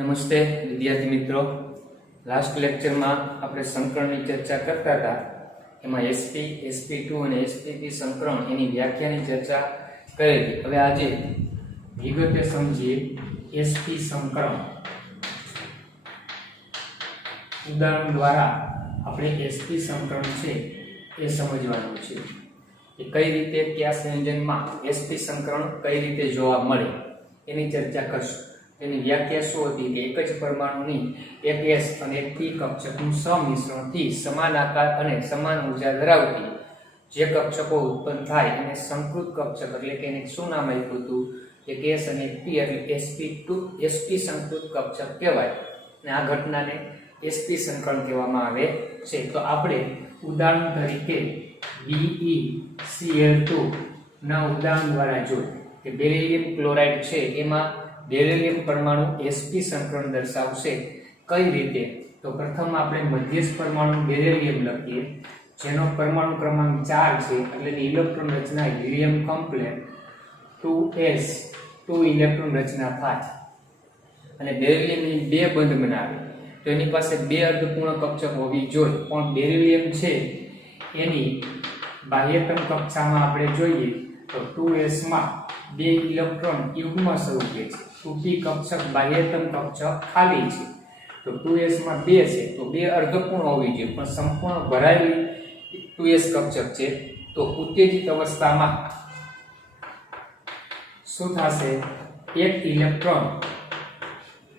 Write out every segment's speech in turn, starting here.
નમસ્તે વિદ્યાર્થી મિત્રો, લાસ્ટ લેક્ચરમાં આપણે સંકરણની ચર્ચા કરતા હતા. એમાં sp sp2 અને sp3 સંકરણ એની વ્યાખ્યાની ચર્ચા કરેલી. હવે આજે વિગતે સમજીએ sp સંકરણ. ઉદાહરણ દ્વારા આપણે sp સંકરણ છે એ સમજવાનું છે. એ કઈ રીતે કયા સંયોજનમાં sp સંકરણ કઈ રીતે જોવા મળે એની ચર્ચા કરશું. એની વ્યાખ્યા શું હતી કે એક જ પરમાણુની એક s અને એક p કક્ષકનું સંમિશ્રણથી સમાન આકાર અને સમાન ઊર્જા ધરાવતી જે કક્ષકો ઉત્પન્ન થાય એને સંકૃત કક્ષક એટલે કે એને શું નામ આપ્યું હતું? એક s અને એક p એટલે sp સંકૃત કક્ષક કહેવાય. અને આ ઘટનાને sp સંકરણ કહેવામાં આવે છે. તો આપણે ઉદાહરણ તરીકે BeCl2 ના ઉદાહરણ દ્વારા જોઈએ કે બેરિલિયમ ક્લોરાઇડ છે એમાં બેરિલિયમ પરમાણુ sp સંકરણ દર્શાવશે. કઈ રીતે? તો પ્રથમ આપણે મધ્યસ્થ પરમાણુ બેરિલિયમ લખીએ જેનો પરમાણુ ક્રમાંક 4 છે એટલે કે ઇલેક્ટ્રોન રચના હિલિયમ કમ્પ્લેટ 2s 2 ઇલેક્ટ્રોન રચના થાય અને બેરિલિયમની બે બંધ બનાવે. તો એની પાસે બે અર્ધપૂર્ણ કક્ષક હોવી જોઈએ. પણ બેરિલિયમ છે એની બાહ્યતમ કક્ષામાં આપણે જોઈએ તો 2s માં બે ઇલેક્ટ્રોન યુગ્મ સ્વરૂપે છે. 2p કક્ષક બાહ્યતમ કક્ષક ખાલી છે. તો 2s માં બે છે તો બે અર્ધપૂર્ણ હોવી જોઈએ પણ સંપૂર્ણ ભરાયેલી 2s કક્ષક છે. તો ઉત્તેજિત અવસ્થામાં શું થશે? એક ઇલેક્ટ્રોન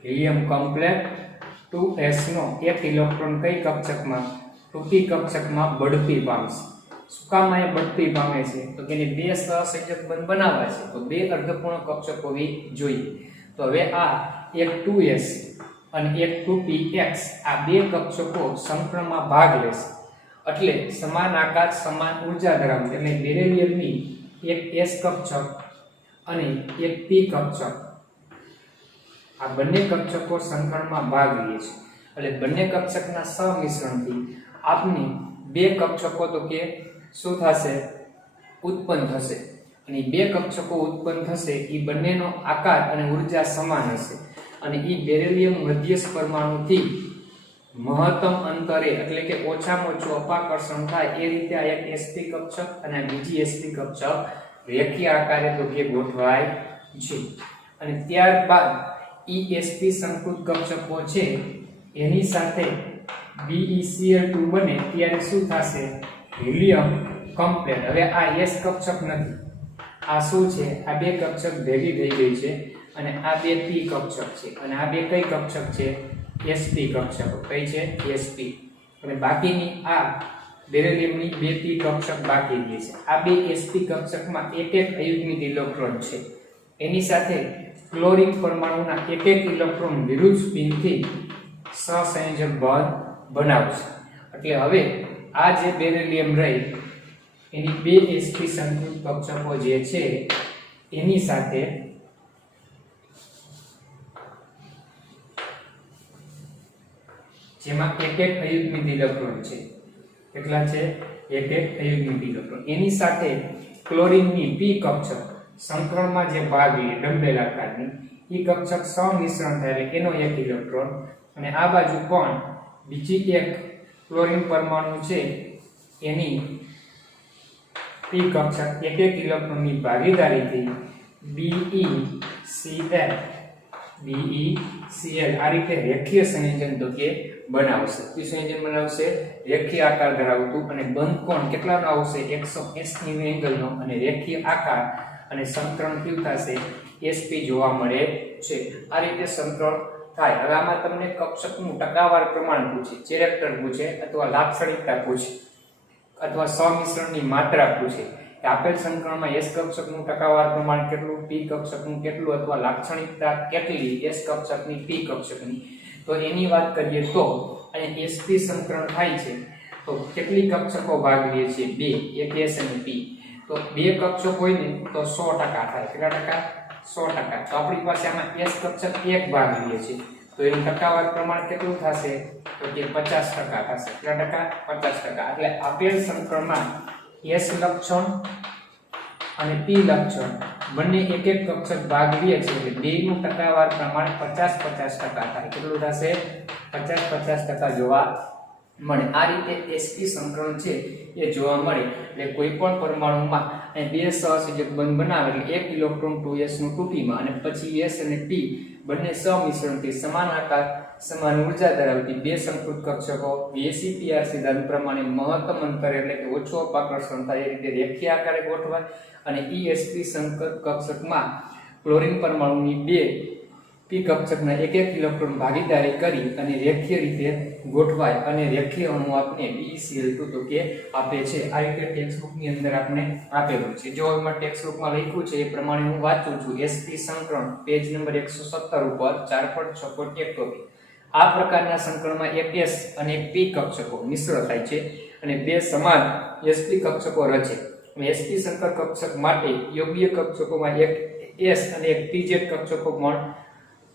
હિલિયમ કમ્પ્લેટ 2s નો એક ઇલેક્ટ્રોન કઈ કક્ષકમાં? 2p કક્ષકમાં બઢતી પામશે. શું કામ એ બઢતી પામે છે? તો કે બે સહસંયોજક બંધ બનાવવા છે તો બે અર્ધપૂર્ણ કક્ષક હોવી જોઈએ. તો હવે આ એક 2s અને એક 2px આ બે કક્ષકો સંકરણમાં ભાગ લેશે એટલે સમાન આકાર સમાન ઊર્જા ધરાવશે. એટલે બેરિલિયમની એક s કક્ષક અને એક p કક્ષક આ બંને કક્ષકો સંકરણમાં ભાગ લે છે. એટલે બંને કક્ષકના સંમિશ્રણથી આપની બે કક્ષકો તો કે શું થશે? ઉત્પન્ન થશે. અને બે કક્ષકો ઉત્પન્ન થશે એ બંનેનો આકાર અને ઊર્જા સમાન હશે અને એ બેરિલિયમ મધ્યસ્થ પરમાણુથી મહત્તમ અંતરે એટલે કે ઓછામાં ઓછું અપાકર્ષણ થાય એ રીતે આ એક sp કક્ષક અને આ બીજી sp કક્ષક રેખીય આકારે તો કે ગોઠવાય છે. અને ત્યારબાદ esp સંકૃત કક્ષકો છે એની સાથે BeCl2 બને ત્યારે શું થશે? Helium complete. હવે આ s કક્ષક નથી, આ શું છે? આ બે કક્ષક ભેગી થઈ ગઈ છે અને આ બે p કક્ષક છે અને આ બે કઈ કક્ષક છે? sp કક્ષકો. કઈ છે? sp. અને બાકીની આ બેરિલિયમની બે p કક્ષક બાકી રહે છે. આ બે sp કક્ષકમાં એક એક અયુગ્મિક ઇલેક્ટ્રોન છે. એની સાથે ક્લોરીન પરમાણુના એક એક ઇલેક્ટ્રોન વિરુદ્ધ સ્પિનથી સહસંયોજક બંધ બનાવશે. એટલે હવે આ જે બેરિલિયમ રહી એની બે sp સંકૃત કક્ષકો જે છે એની સાથે જેમાં એક એક અયુગ્મિક ઇલેક્ટ્રોન છે. કેટલા છે? એક એક અયુગ્મિક ઇલેક્ટ્રોન. એની સાથે ક્લોરીનની p કક્ષક સંકરણમાં જે ભાગ લે ડંબેલ આકારની એ કક્ષક સંમિશ્રણ થાય એટલે એનો એક ઇલેક્ટ્રોન અને આ બાજુ પણ બીજી એક ક્લોરીન પરમાણુ છે એની p કક્ષક એક એક ઇલેક્ટ્રોનની ભાગીદારીથી BeCl આ રીતે રેખીય સંયોજન તો કે બનાવશે. તે સંયોજન બનાવશે રેખીય આકાર ધરાવતું અને બંધ કોણ કેટલાનો આવશે? 180 એંગલનો અને રેખીય આકાર અને સંકરણ કેવું થશે? sp જોવા મળે છે. આ રીતે સંકરણ થાય. હવે આમાં તમને કક્ષકનું ટકાવાર પ્રમાણ પૂછે, કેરેક્ટર પૂછે અથવા લાક્ષણિકતા પૂછે અથવા સંમિશ્રણની માત્રા પૂછે કે આપેલ સંકરણમાં s કક્ષકનું ટકાવાર પ્રમાણ કેટલું, p કક્ષકનું કેટલું અથવા લાક્ષણિકતા કેટલી s કક્ષકની p કક્ષકની. તો એની વાત કરીએ તો અહીંયા sp સંકરણ થાય છે તો કેટલી કક્ષકો ભાગ લે છે? બે, એક s અને p. તો બે કક્ષક હોય ને તો 100% થાય. કેટલા ટકા? 100%. તો આપણી પાસે આમાં s કક્ષક એક ભાગ લે છે તો એનું ટકાવાર પ્રમાણ કેટલું થશે? તો કે 50% થશે. કેટલા ટકા? 50%. એટલે આપેલ સંકરણમાં s લક્ષણ અને પી લક્ષણ બંને એક એક કક્ષક ભાગ લે છે એટલે બેયનું ટકાવાર પ્રમાણ 50-50% થાય. કેટલું થશે? 50-50% જોવા મળે. આ રીતે sp સંકરણ છે એ જોવા મળે. એટલે કોઈ પણ પરમાણુમાં અહીં બે સહસંયોજક બંધ બનાવે એટલે એક ઇલેક્ટ્રોન 2s નું 2p માં અને પછી s અને p બંને સમિશ્રણથી સમાન આકાર સમાન ઊર્જા ધરાવતી બે સંકૃત કક્ષકો VSEPR સિદ્ધાંત પ્રમાણે મહત્તમ અંતર એટલે કે ઓછો અપાકર્ષણ થાય એ રીતે રેખીય આકારે ગોઠવાય. અને ESP સંકૃત કક્ષકમાં ક્લોરીન પરમાણુની બે p કક્ષકના એક એક ઇલેક્ટ્રોન ભાગીદારી કરી અને રેખીય રીતે ગોઠવાય અને રેખીય અણુ આપણે BeCl2 તો કે આપે છે. આ રીતે ટેક્સ્ટબુક ની અંદર આપણે આપેલું છે. જો એમાં ટેક્સ્ટબુકમાં લખ્યું છે એ પ્રમાણે હું વાંચું છું. sp સંકરણ પેજ નંબર 117 ઉપર 4.6.1. આ પ્રકારના સંકરણમાં એક s અને એક p કક્ષકો મિશ્ર થાય છે અને બે સમાન sp કક્ષકો રચે. sp સંકર કક્ષક માટે યોગ્ય કક્ષકોમાં એક s અને એક pz કક્ષકો પણ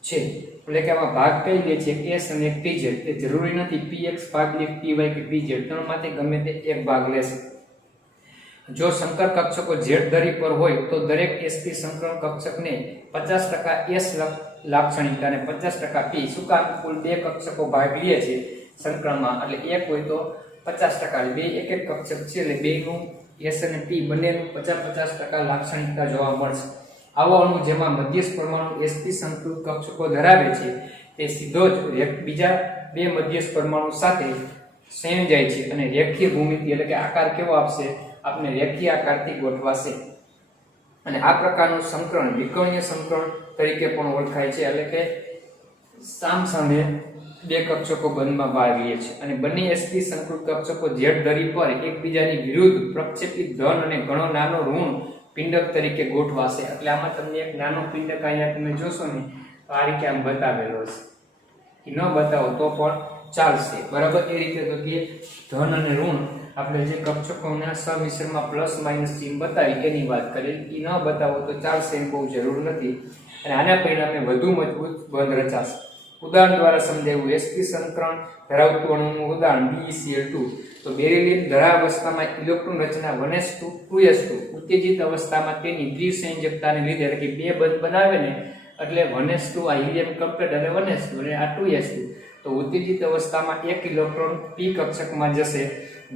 છે. એટલે કે આમાં ભાગ કઈ લે છે? s અને એક pz. એ જરૂરી નથી px ભાગ લે py કે pz, ત્રણમાંથી ગમે તે એક ભાગ લેશે. જો સંકર કક્ષકો z ધરી પર હોય તો દરેક sp સંકરણ કક્ષકને 50% s લાક્ષણિકતા અને 50% p. શું કામ? કુલ બે કક્ષકો ભાગ લે છે સંકરણમાં એટલે એક હોય તો 50%. બે એક એક કક્ષક છે એટલે બેનું s અને p બંનેનું 50-50% લાક્ષણિકતા જોવા મળશે. આવો અણુ જેમાં મધ્યસ્થ પરમાણુ sp સંકૃત કક્ષકો ધરાવે છે તે સીધો જ બીજા બે મધ્યસ્થ પરમાણુ સાથે સંયોજાય છે અને રેખીય ભૂમિતિ એટલે કે આકાર કેવો આપશે? આપણે રેખીય આકારથી ગોઠવાશે. અને આ પ્રકારનું સંકરણ વિકર્ણીય સંકરણ તરીકે પણ ઓળખાય છે. એટલે કે સામસામે બે કક્ષકો બંધમાં ભાગ લે છે અને બંને sp સંકૃત કક્ષકો z ધરી પર એકબીજાની વિરુદ્ધ પ્રક્ષેપિત ધન અને ઘણો નાનો ઋણ પિંડક તરીકે ગોઠવાશે. એટલે આમાં તમને એક નાનો પિંડક અહીંયા તમે જોશો ને તો આ રીતે આમ બતાવેલો છે. એ ન બતાવો તો પણ ચાલશે. બરાબર? એ રીતે તો કે ધન અને ઋણ આપણે જે કક્ષકોના સમિશ્રણમાં પ્લસ માઇનસ ચિહ્ન બતાવી એની વાત કરીએ. એ ન બતાવો તો ચાલશે, એમ બહુ જરૂર નથી. અને આના પરિણામે વધુ મજબૂત બંધ રચાશે. ઉદાહરણ દ્વારા સમજાવ્યું. sp સંકરણ ધરાવતું અણુનું ઉદાહરણ BeCl2. તો બેરિલિયમ ધરાવસ્થામાં ઇલેક્ટ્રોન રચના 1s2 ઉત્તેજિત અવસ્થામાં તેની દ્વિસંયોજકતાને લીધે એટલે કે બે બંધ બનાવે ને એટલે 1s2 આ હિલિયમ કમ્પ્લેટ અને 1s2 અને આ 2s2. તો ઉત્તેજિત અવસ્થામાં એક ઇલેક્ટ્રોન p કક્ષકમાં જશે,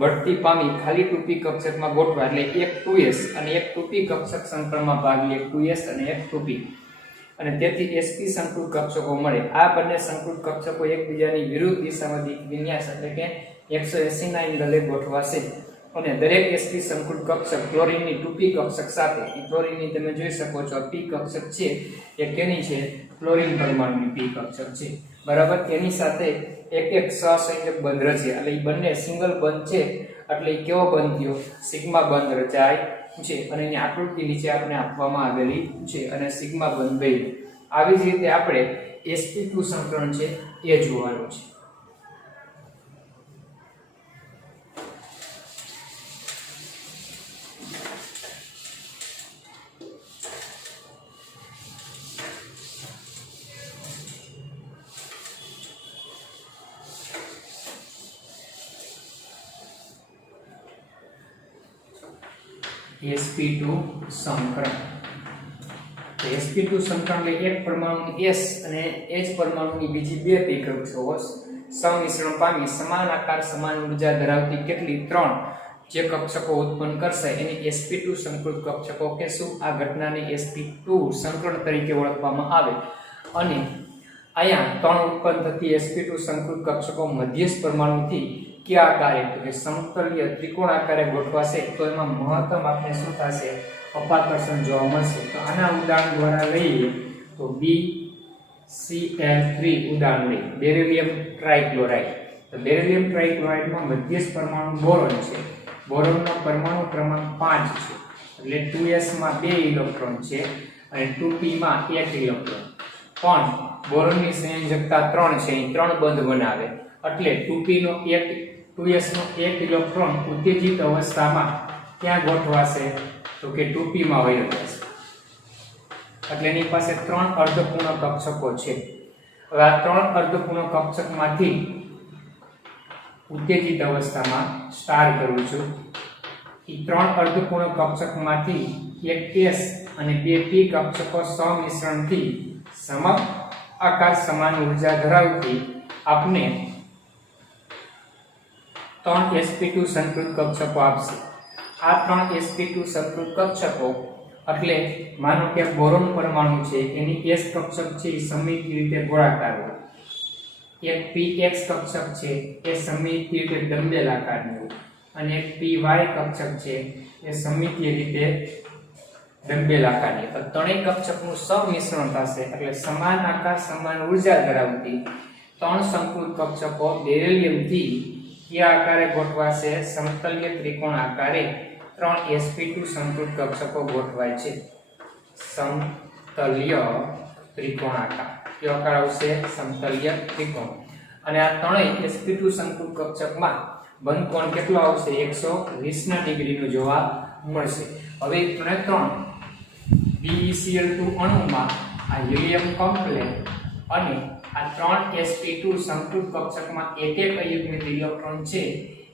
બઢતી પામી ખાલી 2p કક્ષકમાં ગોઠવા એટલે એક 2s અને એક 2p કક્ષક સંકરણમાં ભાગ લે, એક 2s અને એક 2p. અને તેથી sp સંકૃત કક્ષકો મળે. આ બંને સંકૃત કક્ષકો એકબીજાની વિરુદ્ધ દિશામાં વિન્યાસ એટલે કે 180 ના એંગલે ગોઠવાશે. અને દરેક sp સંકૃત કક્ષક ક્લોરીનની 2p કક્ષક સાથે, ક્લોરીનની તમે જોઈ શકો છો p કક્ષક છે એ કેની છે? ક્લોરીન પરમાણુની p કક્ષક છે. બરાબર? તેની સાથે એક એક સહસંયોજક બંધ રચે. એટલે એ બંને સિંગલ બંધ છે એટલે કેવો બંધ થયો? સિગ્મા બંધ રચાય છે. અને એની આકૃતિ નીચે આપણે આપવામાં આવેલી છે અને સિગ્મા બંધ બન્યું. આવી જ રીતે આપણે sp2 સંકરણ છે એ જોવાનું છે. sp2 સંકરણ. sp2 સંકરણ એટલે એક પરમાણુ s અને h પરમાણુની બીજી બે p કક્ષકો સંમિશ્રણ પામી સમાન આકાર સમાન ઊર્જા ધરાવતી કેટલી? 3 જે કક્ષકો ઉત્પન્ન કરશે એને sp2 સંકૃત કક્ષકો કહેશું. આ ઘટનાને sp2 સંકરણ તરીકે ઓળખવામાં આવે. અને અહીંયા 3 ઉત્પન્ન થતી sp2 સંકૃત કક્ષકો મધ્યસ્થ પરમાણુથી કયા આકારે એટલે કે સમતલીય ત્રિકોણ આકારે ગોઠવાશે. તો એમાં મહત્તમ આપણે શું થશે? અપાકર્ષણ જોવા મળશે. તો આના ઉદાહરણ દ્વારા લઈએ તો BCl3 ઉદાહરણ લઈએ. બેરિલિયમ ટ્રાઇક્લોરાઇડ. તો બેરિલિયમ ટ્રાઇક્લોરાઇડમાં મધ્યસ્થ પરમાણુ બોરોન છે. બોરોનનો પરમાણુ ક્રમાંક 5 છે. એટલે 2s માં 2 ઇલેક્ટ્રોન છે અને 2p માં 1 ઇલેક્ટ્રોન. પણ બોરોનની સંયોજકતા 3 છે. અહીં 3 બંધ બનાવે એટલે 2s નો 1 ઇલેક્ટ્રોન ઉત્તેજિત અવસ્થામાં ક્યાં ગોઠવાશે? તો કે 2p માં વહી જશે. એટલે એની પાસે 3 અર્ધપૂર્ણ કક્ષકો છે. હવે આ 3 અર્ધપૂર્ણ કક્ષકમાંથી ઉત્તેજિત અવસ્થામાં સ્ટાર કરું છું. એ 3 અર્ધપૂર્ણ કક્ષકમાંથી એક S અને બે P કક્ષકો સમિશ્રણથી આકાર સમાન ઊર્જા ધરાવતી આપને 3 sp2 સંકૃત કક્ષકો આપશે. આ 3 sp2 સંકૃત કક્ષકો એટલે માનો કે બોરોન પરમાણુ છે એની S કક્ષક છે એ સમમિતિ રીતે ગોળાકાર હોય, એક px કક્ષક છે એ સમમિતિ રીતે ડંબેલ આકારની હોય અને એક py કક્ષક છે એ સમમિતિ રીતે ડંબેલ આકારની. તો ત્રણેય કક્ષકનું સમિશ્રણ થશે એટલે સમાન આકાર સમાન ઊર્જા ધરાવતી 3 સંકૃત કક્ષકો બેરિલિયમથી કયા આકારે ગોઠવાશે? સમતલીય ત્રિકોણ આકારે 3 sp2 સંકૃત કક્ષકો ગોઠવાય છે. સમતલીય ત્રિકોણ આકાર કયો આકાર આવશે? સમતલીય ત્રિકોણ. અને આ ત્રણેય sp2 સંકૃત કક્ષકમાં બંધકોણ કેટલો આવશે? 120 ડિગ્રીનું જોવા મળશે. હવે 3 BeCl2 અણુમાં આ હિલિયમ કોમ્પ્લેક્સ અને આ 3 sp2 સંકૃત કક્ષકમાં એક અયુગ્મિત ઇલેક્ટ્રોન છે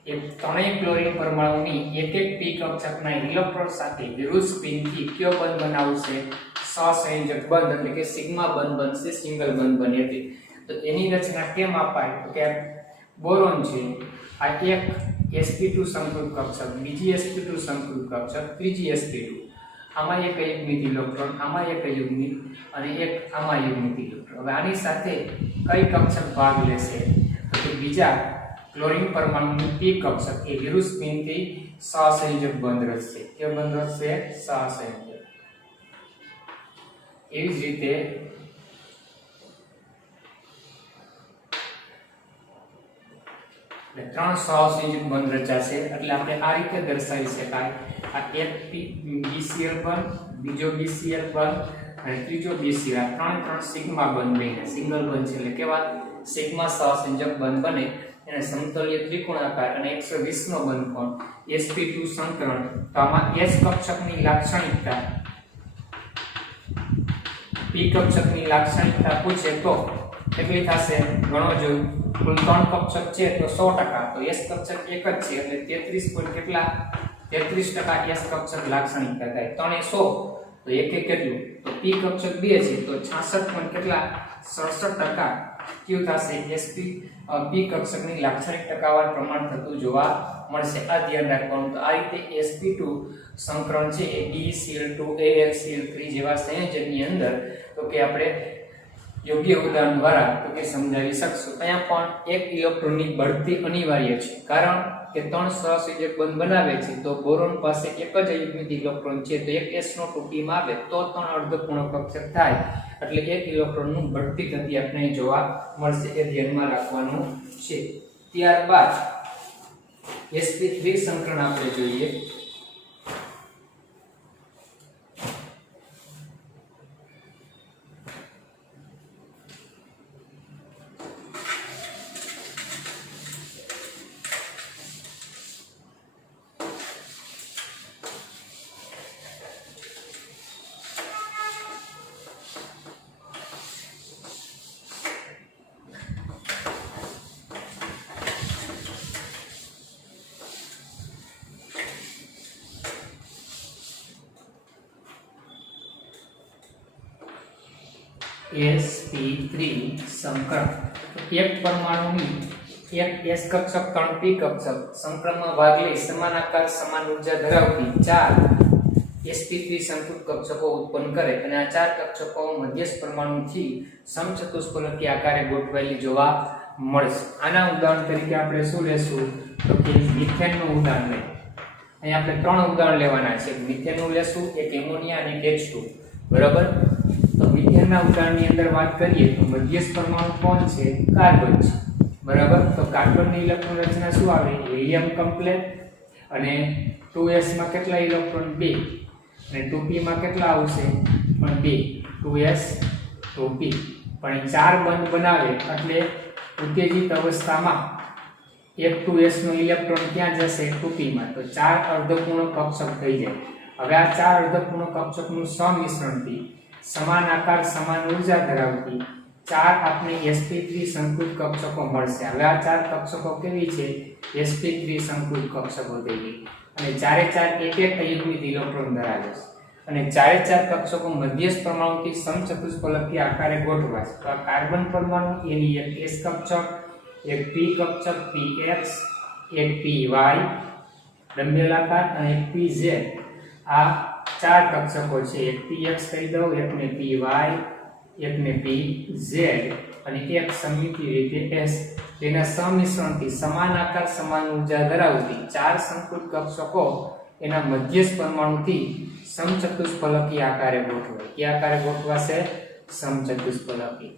એ ત્રણેય ક્લોરીન પરમાણુની એક p કક્ષકના ઇલેક્ટ્રોન સાથે વિરુદ્ધ સ્પિનથી કયો બંધ બનાવશે? સહસંયોજક બંધ એટલે કે સિગ્મા બંધ બનશે, સિંગલ બંધ બને છે. તો એની રચના કેમ અપાય? તો કે બોરોન છે આ એક sp2 સંકૃત કક્ષક, બીજી sp2 સંકૃત કક્ષક, ત્રીજી sp2, આમાં એક અયુગ્મિત ઇલેક્ટ્રોન, આમાં એક અયુગ્મિત અને એક આમાં અયુગ્મિત ઇલેક્ટ્રોન. હવે આની સાથે કઈ કક્ષક ભાગ લેશે? તો કે બીજા ક્લોરીન પરમાણુની p કક્ષક એ વિરુદ્ધ સ્પિનથી સહસંયોજક બંધ રચશે. કે બંધ રચશે? સહસંયોજક. એવી જ રીતે ત્રણ સહસંયોજક બંધ રચાશે એટલે આપણે આ રીતે દર્શાવી શકાય. આ એક BCl બંધ, બીજો BCl બંધ અને ત્રીજો BCl, આ ત્રણ સિગ્મા બંધ બને. સિંગલ બંધ છે એટલે કેવા? સિગ્મા સહસંયોજક બંધ બને એને સમતલીય ત્રિકોણાકાર અને 120 નો બંધકોણ sp2 સંકરણ. તો આમાં S કક્ષકની લાક્ષણિકતા, p કક્ષકની લાક્ષણિકતા પૂછે તો કેટલી થશે? ગણો જોયું. કુલ 3 કક્ષક છે તો 100%. તો S કક્ષક એક જ છે એટલે 33 પોઈન્ટ કેટલા? 33% S કક્ષક લાક્ષણિકતા થાય. 3 એ 100 તો એક કેટલું? તો p કક્ષક 2 છે તો 66 પોઈન્ટ કેટલા? 67% ક્યુ થશે? p કક્ષકની લાક્ષણિક ટકાવાર પ્રમાણ થતું જોવા મળશે. આ ધ્યાન રાખવાનું. તો આ રીતે sp2 સંકરણ છે એ BeCl2 AlCl3 જેવા સંયોજનની અંદર તો કે આપણે યોગ્ય ઉદાહરણ દ્વારા તો કે સમજાવી શકશું. અહીંયા પણ એક ઇલેક્ટ્રોનની બઢતી અનિવાર્ય છે કારણ કે 3 સહસંયોજક બંધ બનાવે છે તો બોરોન પાસે એક જ અયુગ્મિત ઇલેક્ટ્રોન છે તો એક s નો 2p માં આવે તો 3 અર્ધપૂર્ણ કક્ષક થાય એટલે એક ઇલેક્ટ્રોનનું બઢતી થતી આપણે જોવા મળશે. એ ધ્યાનમાં રાખવાનું છે. ત્યારબાદ sp3 સંકરણ આપણે જોઈએ. sp3 સંકરણ એક પરમાણુની એક s કક્ષક 3 p કક્ષક સંકરણમાં ભાગ લઈ સમાન આકાર સમાન ઊર્જા ધરાવતી 4 sp3 સંકૃત કક્ષકો ઉત્પન્ન કરે અને આ 4 કક્ષકો મધ્યસ્થ પરમાણુથી સમચતુષ્ફલકી આકારે ગોઠવાયેલી જોવા મળશે. આના ઉદાહરણ તરીકે આપણે શું લેશું? તો કે મિથેનનું ઉદાહરણ લઈએ. અહીં આપણે 3 ઉદાહરણ લેવાના છે. મિથેનનું લેશું, એક એમોનિયા અને એક H2. બરાબર? તો મિથેનના ઉદાહરણની અંદર વાત કરીએ તો મધ્યસ્થ પરમાણુ કોણ છે? કાર્બન છે. બરાબર? તો કાર્બનની ઇલેક્ટ્રોન રચના શું આવે? હિલિયમ કોમ્પ્લેક્સ અને 2s માં કેટલા ઇલેક્ટ્રોન? 2 અને 2p માં કેટલા આવશે? પણ 2 2s 2p. પણ 4 બંધ બનાવે એટલે ઉત્તેજિત અવસ્થામાં એક 2s નો ઇલેક્ટ્રોન ક્યાં જશે? 2p માં. તો 4 અર્ધપૂર્ણ કક્ષક થઈ જાય. હવે આ 4 અર્ધપૂર્ણ કક્ષકનું સમિશ્રણથી સમાન આકાર સમાન ઊર્જા ધરાવતી 4 આપણે sp3 સંકૃત કક્ષકો મળશે. હવે આ 4 કક્ષકો કેવી છે? sp3 સંકૃત કક્ષકો થઈ ગઈ અને ચારે ચાર એક એક અયુગ્મિત ઇલેક્ટ્રોન ધરાવે છે. અને ચારે ચાર કક્ષકો મધ્યસ્થ પરમાણુથી સમચતુષ્ફલકીય આકારે ગોઠવાય છે. તો આ કાર્બન પરમાણુ એની એક S કક્ષક, એક P કક્ષક PX, એક PY ડંબેલાકાર અને એક PZ. આ ચાર કક્ષકો છે. એક PX કહી દઉં, એકને PY, એકને PZ અને એક સમમિતિ રીતે S. તેના સંમિશ્રણથી સમાન આકાર સમાન ઊર્જા ધરાવતી ચાર સંકૃત કક્ષકો એના મધ્યસ્થ પરમાણુથી સમચતુષ્ફલકીય આકારે ગોઠવાય. કયા આકારે ગોઠવાશે? સમચતુષ્ફલકીય.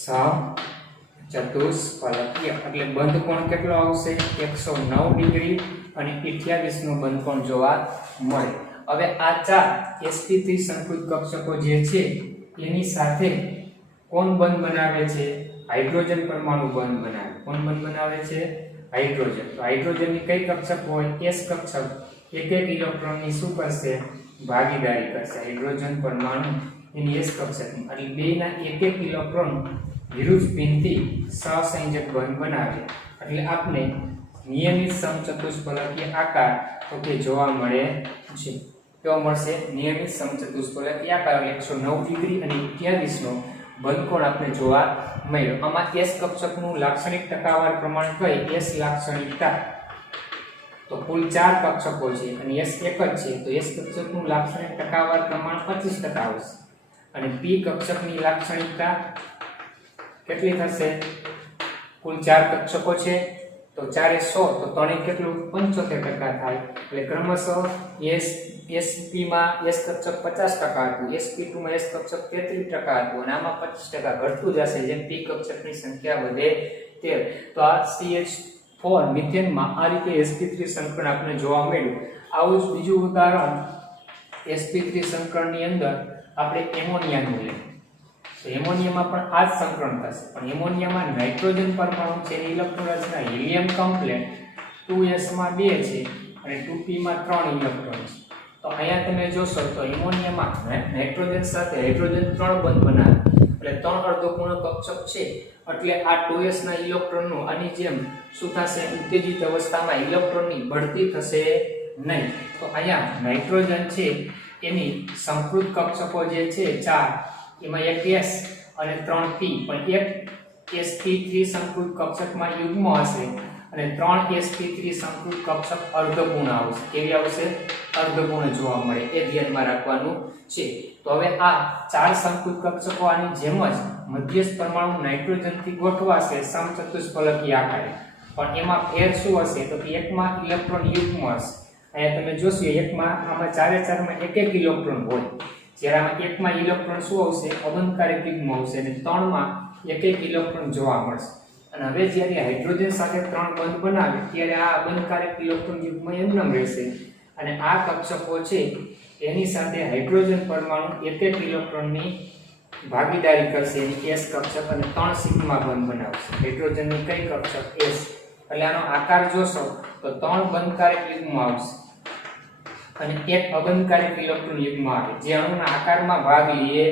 સમચતુષ્ફલકીય એટલે બંધ કોણ કેટલો આવશે? 109 ડિગ્રી અને 28 નો બંધ કોણ જોવા મળે. હવે આ ચાર sp3 સંકૃત કક્ષકો જે છે એની સાથે કોણ બંધ બનાવે છે? હાઇડ્રોજન પરમાણુ બંધ બનાવે. કોણ બંધ બનાવે છે? હાઇડ્રોજન. તો હાઇડ્રોજનની કઈ કક્ષક હોય? S કક્ષક. એક એક ઇલેક્ટ્રોનની શું કરશે? ભાગીદારી કરશે. હાઇડ્રોજન પરમાણુ એની S કક્ષકની એટલે બેના એક એક ઇલેક્ટ્રોન વિરુદ્ધ સ્પિનથી સહસંયોજક બંધ બનાવે. એટલે આપણે નિયમિત સમચતુષ્ફલકીય આકાર તો કે જોવા મળે છે. કેવો મળશે? નિયમિત સમચતુષ્ફલકીય આકાર 109 ડિગ્રી અને 28 નો બંધકોણ આપણે જોવા મળ્યો. આમાં S કક્ષકનું લાક્ષણિક ટકાવાર પ્રમાણ કઈ? S લાક્ષણિકતા. તો કુલ 4 કક્ષકો છે અને S એક જ છે તો S કક્ષકનું લાક્ષણિક ટકાવાર પ્રમાણ 25% આવશે. અને P કક્ષકની લાક્ષણિકતા કેટલી થશે? કુલ 4 કક્ષકો છે તો 4 એ 100 તો 3 કેટલું? 75% થાય. એટલે ક્રમશઃ SP માં S કક્ષક 50% હતું, SP2 માં S કક્ષક 33% હતું અને આમાં 25% ઘટતું જશે જેમ P કક્ષકની સંખ્યા વધે તેમ. તો આ CH4 મિથેનમાં આ રીતે sp3 સંકરણ આપણે જોવા મળ્યું. આવું જ બીજું ઉદાહરણ sp3 સંકરણની અંદર આપણે એમોનિયાનું લઈએ. તો એમોનિયામાં પણ આ જ સંકરણ થશે પણ એમોનિયામાં નાઇટ્રોજન પરમાણુ છે એની ઇલેક્ટ્રોન રચના હિલિયમ કમ્પ્લેટ 2s માં 2 છે અને 2p માં 3 ઇલેક્ટ્રોન છે. તો અહીંયા તમે જોશો તો એમોનિયામાં નાઇટ્રોજન સાથે હાઇડ્રોજન 3 બંધ બનાવે એટલે 3 અર્ધપૂર્ણ કક્ષક છે એટલે આ 2s ના ઇલેક્ટ્રોનનું આની જેમ શું થશે? ઉત્તેજિત અવસ્થામાં ઇલેક્ટ્રોનની બઢતી થશે નહીં. તો અહીંયા નાઇટ્રોજન છે એની સંકૃત કક્ષકો જે છે 4 એમાં એક S અને 3 P પણ એક sp3 સંકૃત કક્ષકમાં યુગ્મ હશે અને 3 sp3 સંકૃત કક્ષક અર્ધપૂર્ણ આવશે. કેવી આવશે? અર્ધપૂર્ણ જોવા મળે. એ ધ્યાનમાં રાખવાનું છે. તો હવે આ 4 સંકૃત કક્ષકો આની જેમ જ મધ્યસ્થ પરમાણુ નાઇટ્રોજનથી ગોઠવાશે સમચતુષ્ફલકીય આકારે. પણ એમાં ફેર શું હશે? તો કે એકમાં ઇલેક્ટ્રોન યુગ્મ હશે. અહીંયા તમે જોશો એકમાં આમાં ચારે ચારમાં એક એક ઇલેક્ટ્રોન હોય. જ્યારે આમાં એકમાં ઇલેક્ટ્રોન શું આવશે? અબંધકારક યુગ્મ આવશે અને 3 માં એક એક ઇલેક્ટ્રોન જોવા મળશે. અને હવે જ્યારે હાઇડ્રોજન સાથે 3 બંધ બનાવે ત્યારે આ અબંધકારક ઇલેક્ટ્રોન યુગ્મ એમનેમ રહેશે અને આ કક્ષકો છે એની સાથે હાઇડ્રોજન પરમાણુ એક એક ઇલેક્ટ્રોનની ભાગીદારી કરશે એની S કક્ષક અને 3 સિગ્મા બંધ બનાવશે. હાઇડ્રોજનની કઈ કક્ષક? S. એટલે આનો આકાર જોશો તો 3 બંધકારક યુગ્મ આવશે અને એક અબંધકારક ઇલેક્ટ્રોન યુગ્મ આવે જે અણુના આકારમાં ભાગ લે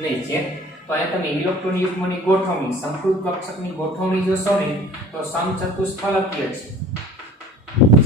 નહીં. છે તો અહીંયા તમે ઇલેક્ટ્રોન યુગ્મની ગોઠવણી સંકૃત કક્ષકની ગોઠવણી જોશો ને તો સમચતુષ્ફલકીય છે.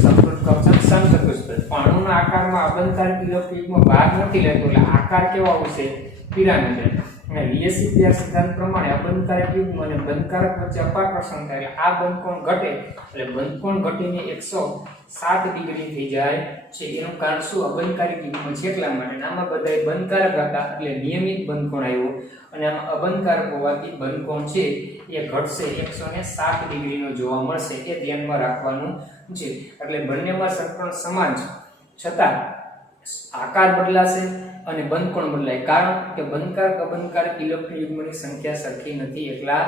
સંકૃત કક્ષક સમચતુષ્ફલક પણ અણુના આકારમાં અબંધકારક ઇલેક્ટ્રોન યુગ્મ ભાગ નથી લેતો એટલે આકાર કેવો આવશે? પિરામિડલ. અને લીએસી પ્યાર સિદ્ધાંત પ્રમાણે અબંધકારક યુગ્મ અને બંધકારક વચ્ચે અપાકર્ષણ થાય એટલે આ બંધકોણ ઘટે એટલે બંધકોણ ઘટીને 107 ડિગ્રી થઈ જાય છે. એનું કારણ શું? અબંધકારક યુગ્મ છે એટલા માટે. આમાં બધાય બંધકારક હતા એટલે નિયમિત બંધકોણ આવ્યો અને આમાં અબંધકારક હોવાથી બંધકોણ છે એ ઘટશે 107 ડિગ્રીનો જોવા મળશે. એ ધ્યાનમાં રાખવાનું છે. એટલે બંનેમાં સંકરણ સમાન છે છતાં આકાર બદલાશે અને બંધકોણ બદલાય કારણ કે બંધકારક અબંધકારક ઇલેક્ટ્રોન યુગ્મની સંખ્યા સરખી નથી એટલા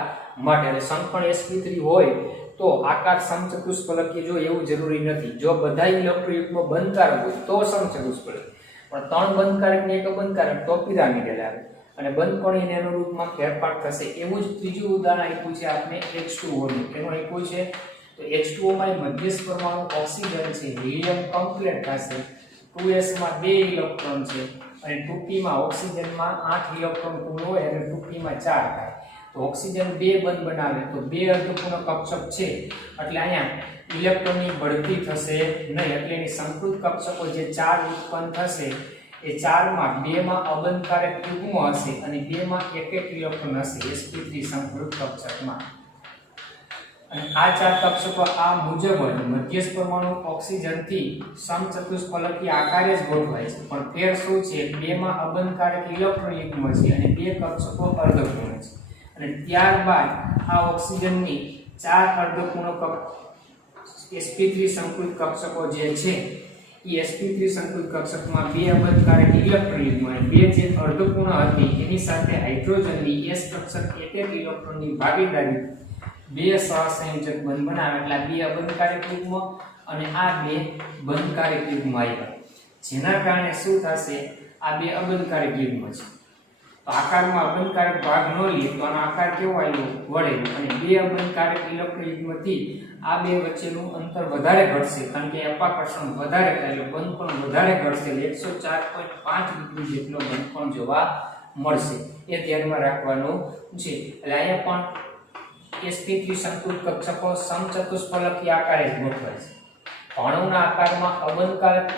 માટે. એટલે સંકરણ sp3 હોય તો આકાર સમચતુષ્ફલકીય જો એવું જરૂરી નથી. જો બધા ઇલેક્ટ્રોન યુગ્મ બંધકારક હોય તો સમચતુષ્ફલકીય પણ 3 બંધકારક ને 1 અબંધકારક તો પિરામિડલ આવે અને બંધકોણ એને અનુરૂપમાં ફેરફાર થશે. એવું જ ત્રીજું ઉદાહરણ આપ્યું છે આપણે H2O નું. એનું આપ્યું છે તો H2O માં મધ્યસ્થ પરમાણુ ઓક્સિજન છે હિલિયમ કમ્પ્લેટ થશે 2s માં 2 ઇલેક્ટ્રોન છે અને 2p માં ઓક્સિજનમાં 8 ઇલેક્ટ્રોન કુલ હોય અને 2p માં 4 થાય. તો ઓક્સિજન 2 બંધ બનાવે તો 2 અર્ધપૂર્ણ કક્ષક છે એટલે અહીંયા ઇલેક્ટ્રોનની બઢતી થશે નહીં. એટલે એની સંકૃત કક્ષકો જે 4 ઉત્પન્ન થશે એ 4 માં 2 માં અબંધકારક યુગ્મ હશે અને 2 માં એક એક ઇલેક્ટ્રોન હશે sp3 સંકૃત કક્ષકમાં। અને આ 4 કક્ષકો આ મુજબ જ મધ્યસ્થ પરમાણુ ઓક્સિજનથી સમચતુષ્ફલકીય આકારે જ ગોઠવાય છે, પણ ફેર શું છે 2 માં અબંધકારક ઇલેક્ટ્રોન યુગ્મ છે અને 2 કક્ષકો અર્ધપૂર્ણ છે। અને ત્યારબાદ આ ઓક્સિજનની 4 અર્ધપૂર્ણ sp3 સંકૃત કક્ષકો જે છે એ sp3 સંકૃત કક્ષકમાં 2 અબંધકારક ઇલેક્ટ્રોન યુગ્મ અને 2 જે અર્ધપૂર્ણ હતી એની સાથે હાઇડ્રોજનની s કક્ષક એક એક ઇલેક્ટ્રોનની ભાગીદારી 2 સહસંયોજક બંધ બનાવે એટલે 2 અબંધકારક યુગ્મ અને આ 2 બંધકારક યુગ્મ આવ્યા, જેના કારણે શું થશે આ 2 અબંધકારક યુગ્મ છે તો આકારમાં અબંધકારક ભાગ ન લે તો આનો આકાર કેવો આવ્યો વળેલો, અને 2 અબંધકારક ઇલેક્ટ્રોન યુગ્મથી આ 2 વચ્ચેનું અંતર વધારે ઘટશે કારણ કે અપાકર્ષણ વધારે થાય એટલે બંધકોણ વધારે ઘટશે એટલે 104.5 ડિગ્રી જેટલો બંધકોણ જોવા મળશે, એ ધ્યાનમાં રાખવાનું છે। એટલે અહીંયા પણ sp3 સંકૃત કક્ષકો સમચતુષ્ફલકીય આકારે જ ગોઠવાય છે। અણુના આકારમાં અબંધકારક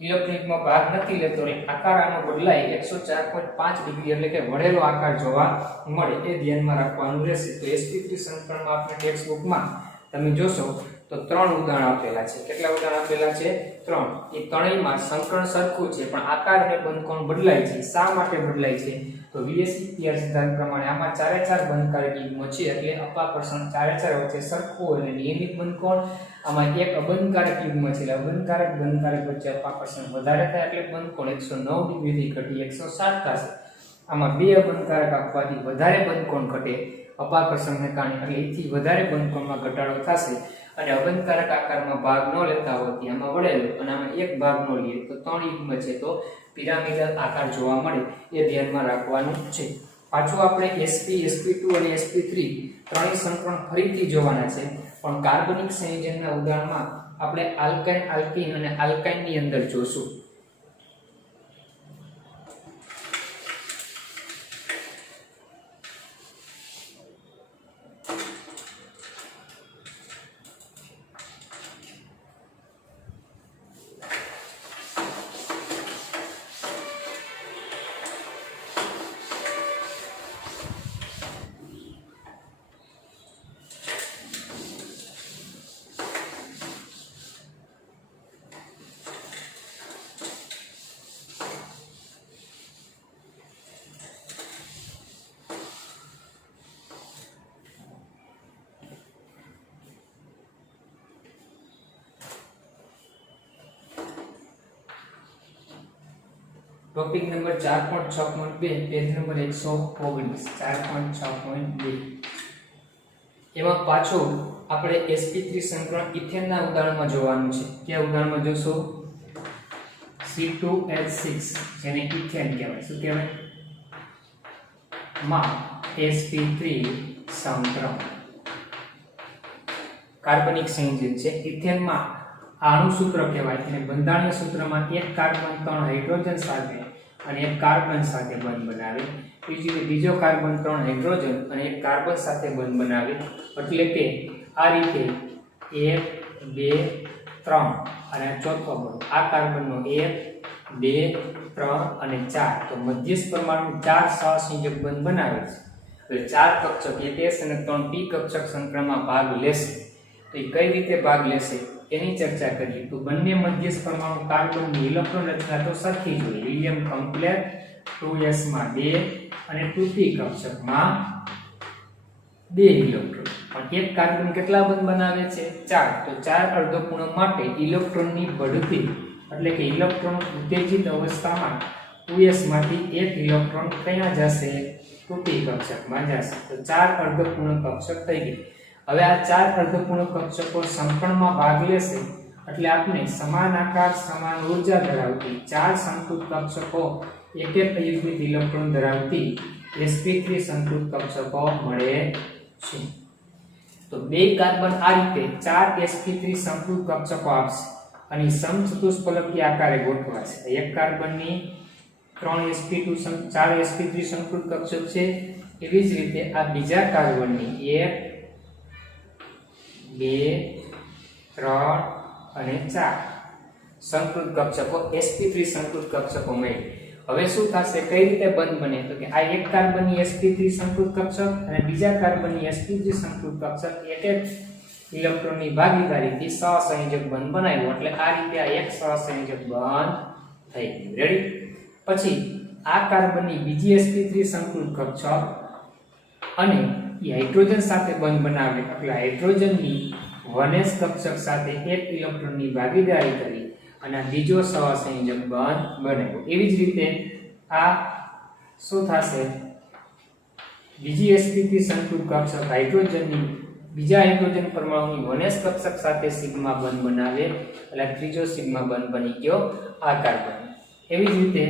ઇલેક્ટ્રોનમાં ભાગ નથી લેતો એટલે આકાર આનો બદલાય 104.5 ડિગ્રી એટલે કે વળેલો આકાર જોવા મળે, એ ધ્યાનમાં રાખવાનું રહેશે। તો sp3 સંસ્કરણમાં આપણે ટેક્સ્ટ બુકમાં તમે જોશો તો 3 ઉદાહરણ આપેલા છે। કેટલા ઉદાહરણ આપેલા છે? 3। એ ત્રણેયમાં સંકરણ સરખું છે પણ આકાર અને બંધકોણ બદલાય છે। શા માટે બદલાય છે? તો VSEPR સિદ્ધાંત પ્રમાણે આમાં 4 બંધકારક યુગ્મ છે એટલે અપાકર્ષણ 4 વચ્ચે સરખું હોય એટલે નિયમિત બંધકોણ, આમાં એક અબંધકારક યુગ્મ છે એટલે અબંધકારક બંધકારક વચ્ચે અપાકર્ષણ વધારે થાય એટલે બંધકોણ 109 ડિગ્રીથી ઘટી 107 થશે। આમાં 2 અબંધકારક આપવાથી વધારે બંધકોણ ઘટે અપાકર્ષણને કારણે એટલે એથી વધારે બંધકોણમાં ઘટાડો થશે। અને અબંધકારક આકારમાં ભાગ ન લેતા હોવાથી આમાં વળેલો અને આમાં એક ભાગ ન લે તો 3 યુગ્મ છે તો પિરામિડલ આકાર જોવા મળે, એ ધ્યાનમાં રાખવાનું છે। પાછું આપણે sp sp2 અને sp3 ત્રણેય સંકરણ ફરીથી જોવાના છે, પણ કાર્બનિક સંયોજનના ઉદાહરણમાં આપણે આલ્કાઇન આલ્કીન અને આલ્કાઇન ની અંદર જોશું। ટોપિક નંબર 4.6.2 પેજ નંબર 119 4.6.2 એમાં પાછું આપણે sp3 સંકરણ ઇથેનના ઉદાહરણમાં જોવાનું છે। કયા ઉદાહરણમાં જોશો? C2H6 જેને ઇથેન કહેવાય। શું કહેવાય? માં sp3 સંકરણ કાર્બનિક સંયોજન છે। ઇથેનમાં અણુ સૂત્ર કહેવાય અને બંધારણીય સૂત્રમાં એક કાર્બન 3 હાઇડ્રોજન સાથે અને એક કાર્બન સાથે બંધ બનાવે, બીજો કાર્બન 3 હાઇડ્રોજન અને એક કાર્બન સાથે બંધ બનાવે, એટલે કે આ રીતે 1 2 3 અને ચોથો બંધ આ કાર્બનનો 1 2 3 અને 4 તો મધ્યસ્થ પરમાણુ 4 સહસંયોજક બંધ બનાવે છે। એટલે 4 કક્ષક એક s અને 3 p કક્ષક સંકરણમાં ભાગ લેશે। તો એ કઈ રીતે ભાગ લેશે એની ચર્ચા કરીએ। તો બંને મધ્યસ્થ પરમાણુ કાર્બનની ઇલેક્ટ્રોન રચના તો સરખી જ હોય, હિલિયમ કમ્પ્લેટ 2s માં 2 અને 2p કક્ષકમાં 2 ઇલેક્ટ્રોન, પણ એક કાર્બન કેટલા બંધ બનાવે છે? 4। તો 4 અર્ધપૂર્ણ માટે ઇલેક્ટ્રોનની બઢતી એટલે કે ઇલેક્ટ્રોન ઉત્તેજિત અવસ્થામાં 2s માંથી એક ઇલેક્ટ્રોન કયા જશે? 2p કક્ષકમાં જશે। તો 4 અર્ધપૂર્ણ કક્ષક થઈ ગઈ। હવે આ 4 અર્ધપૂર્ણ કક્ષકો સંકરણમાં ભાગ લેશે એટલે આપણે સમાન આકાર સમાન ઊર્જા ધરાવતી 4 સંકૃત કક્ષકો એક એક અયુગ્મિત ઇલેક્ટ્રોન ધરાવતી sp3 સંકૃત કક્ષકો મળે છે। તો બે કાર્બન આ રીતે 4 sp3 સંકૃત કક્ષકો આપશે અને સમચતુષ્ફલકીય આકારે ગોઠવાશે। એક કાર્બનની 3 sp2 4 sp3 સંકૃત કક્ષક છે, એવી જ રીતે આ બીજા કાર્બનની 1 2 3 અને 4 સંકૃત કક્ષકો sp3 સંકૃત કક્ષકો મળી. હવે શું થશે, કઈ રીતે બંધ બને, તો કે આ એક કાર્બનની sp3 સંકૃત કક્ષક અને બીજા કાર્બનની sp3 સંકૃત કક્ષક એક ઇલેક્ટ્રોનની ભાગીદારીથી સહસંયોજક બંધ બનાવ્યો, એટલે આ રીતે આ એક સહસંયોજક બંધ થઈ ગયું. રેડી. પછી આ કાર્બનની બીજી sp3 સંકૃત કક્ષક અને એ હાઇડ્રોજન સાથે બંધ બનાવે, એટલે હાઇડ્રોજનની 1s કક્ષક સાથે એક ઇલેક્ટ્રોનની ભાગીદારી કરી અને આ બીજો સહસંયોજક બંધ બનાવ્યો. એવી જ રીતે આ શું થશે, બીજી sp3 સંકૃત કક્ષક હાઇડ્રોજનની બીજા હાઇડ્રોજન પરમાણુની 1s કક્ષક સાથે સિગ્મા બંધ બનાવે, એટલે ત્રીજો સિગ્મા બંધ બની ગયો આ કાર્બન. એવી જ રીતે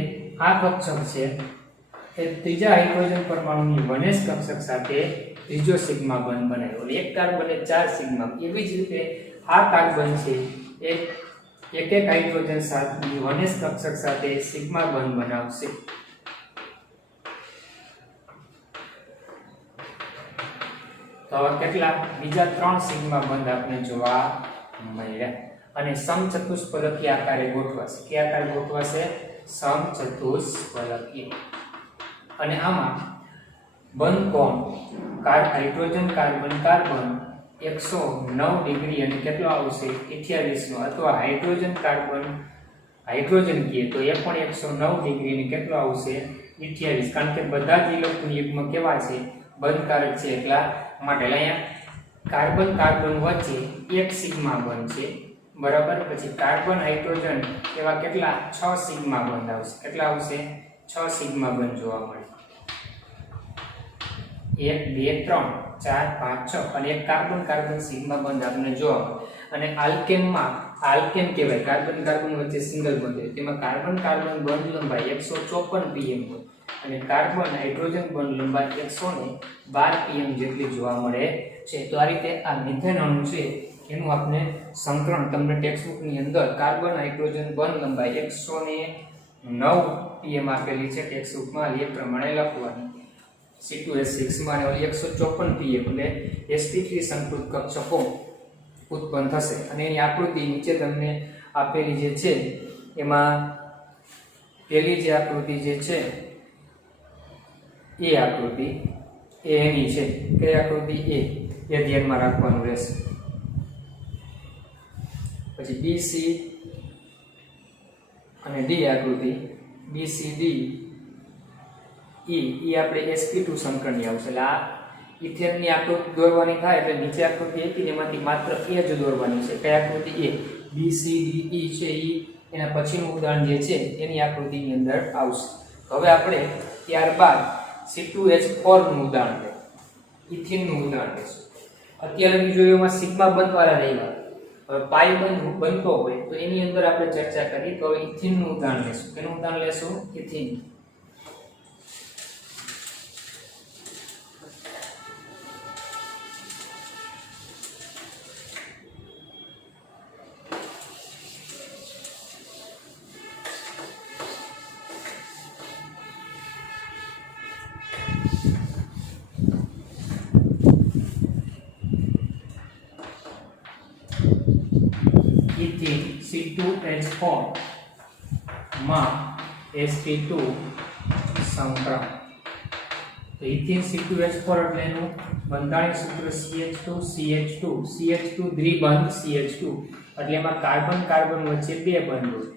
આ કક્ષક છે એ ત્રીજા હાઇડ્રોજન પરમાણુની 1s કક્ષક સાથે ત્રીજો સિગ્મા બંધ બનાવ્યો, એટલે એક કાર્બને 4 સિગ્મા. એવી જ રીતે આ કાર્બન છે એ એક હાઇડ્રોજન સાથે 1s કક્ષક સાથે સિગ્મા બંધ બનાવશે. તો હવે કેટલા બીજા 3 સિગ્મા બંધ આપણે જોવા મળ્યા અને સમચતુષ્ફલકીય આકારે ગોઠવાશે. કયા આકારે ગોઠવાશે? સમચતુષ્ફલકીય. અને આમાં બંધ કોણ હાઇડ્રોજન કાર્બન કાર્બન 109 ડિગ્રી અને કેટલો આવશે 28 નો, અથવા હાઇડ્રોજન કાર્બન હાઇડ્રોજન કહીએ તો એ પણ 109 ડિગ્રી અને કેટલો આવશે 28, કારણ કે બધા જ ઇલેક્ટ્રોન યુગ્મ કેવા છે બંધકારક છે, એટલા માટે અહીંયા કાર્બન કાર્બન વચ્ચે એક સિગ્મા બંધ છે, બરાબર. પછી કાર્બન હાઇડ્રોજન એવા કેટલા 6 સિગ્મા બંધ આવશે. કેટલા આવશે? 6 સિગ્મા બંધ જોવા મળે. 1 2 3 4 5 6 અને એક કાર્બન કાર્બન સિગ્મા બંધ આપણે જોવા મળે. અને આલ્કેનમાં આલ્કેન કહેવાય, કાર્બન કાર્બન વચ્ચે સિંગલ બંધ હોય, તેમાં કાર્બન કાર્બન બંધ લંબાઈ 154 pm હોય અને કાર્બન હાઇડ્રોજન બંધ લંબાઈ 112 pm જેટલી જોવા મળે છે. તો આ રીતે આ મિથેન અણુ છે એનું આપણે સંકરણ તમને ટેક્સ્ટબુક ની અંદર કાર્બન હાઇડ્રોજન બંધ લંબાઈ 109 pm આપેલી છે ટેક્સ્ટબુકમાં, એ પ્રમાણે લખવાની. C2H6 માં અને 154 pm એટલે sp3 સંકૃત કક્ષકો ઉત્પન્ન થશે. અને એની આકૃતિ નીચે તમને આપેલી જે છે એમાં પહેલી જે આકૃતિ જે છે એ આકૃતિ એની છે. કઈ આકૃતિ? એ ધ્યાનમાં રાખવાનું રહેશે. પછી બી સી અને ડી આકૃતિ, બી સી ડી ઈ આપણે sp2 સંકરણની આવશે. એટલે આ ઇથેનની આકૃતિ દોરવાની થાય એટલે નીચે આકૃતિ હતી એમાંથી માત્ર એ જ દોરવાની છે. કઈ આકૃતિ? એ. બી સી ડી ઈ છે ઈ એના પછીનું ઉદાહરણ જે છે એની આકૃતિની અંદર આવશે. હવે આપણે ત્યારબાદ C2H4 નું ઉદાહરણ લઈએ, ઇથેનનું ઉદાહરણ લઈશું. અત્યારે બીજો એમાં સિગ્મા બંધ વાળા રહ્યા, હવે પાઈ બંધ બનતો હોય તો એની અંદર આપણે ચર્ચા કરી. તો હવે ઇથેનનું ઉદાહરણ લેશું. કેનું ઉદાહરણ લેશું? ઇથેન. ઇથેન C2H4 માં sp2 સંકરણ. તો ઇથેન C2H4 એટલે એનું બંધારણીય સૂત્ર CH2 CH2 દ્વિબંધ CH2 એટલે એમાં કાર્બન કાર્બન વચ્ચે બે બંધ હોય